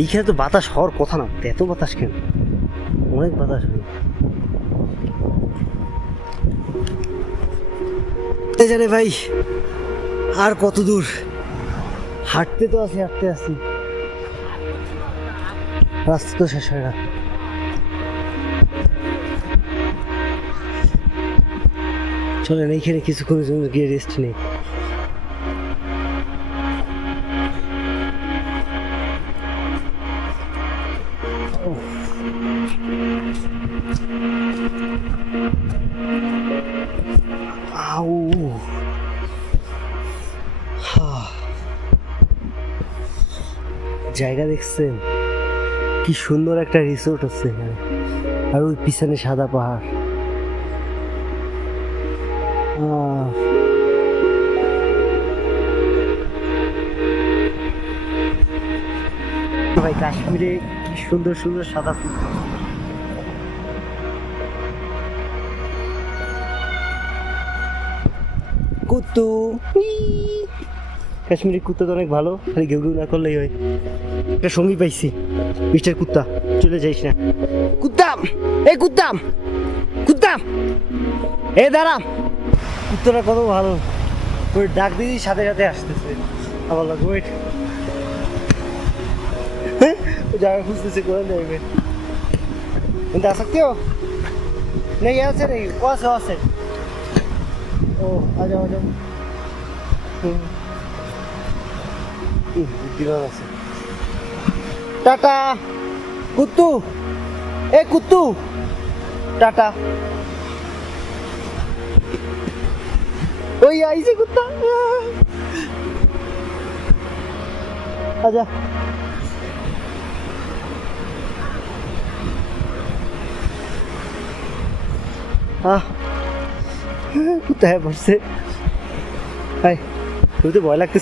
এইখানে তো বাতাস হওয়ার কথা না, এত বাতাস কেন? অনেক বাতাস হয়। জানে ভাই আর কত দূর হাঁটতে তো আছি, রাস্তা তো শেষ হয় না। চলেন এইখানে কিছুক্ষণের জন্য গিয়ে রেস্ট নেই। আউ জায়গা দেখছেন কি সুন্দর একটা রিসোর্ট আছে এখানে, আর ওই পিছনে সাদা পাহাড়। ভাই কাশ্মীরে কি সুন্দর সুন্দর সাদা ফুল। কুত্তু, কাশ্মীরি কুত্তা তো অনেক ভালো, খালি ঘেউ ঘেউ না করলেই হয়। একটা সঙ্গী পাইছি, মিস্টার কুত্তা, চলে যাইস না। কুত্তাম, এই কুত্তাম, কুত্তাম, এ দাঁড়া। কুত্তাটা কত ভালো, ওই ডাক দিদি সাথে সাথে আসতেছে আমার লাগে। ওয়েট, জায়গা খুঁজতেছে, করে দেবে কিন্তু आ सकते हो नहीं? यहाँ से नहीं, वहाँ से। ओ आ जाओ बुद्धिमान আছে। টাটা কুত্তু, এ কুত্তু টাটা। ওই আইছে কুত্তা, আজা। কোথায় বসছে? হাই, তুই তো ভয় লাগতেছে।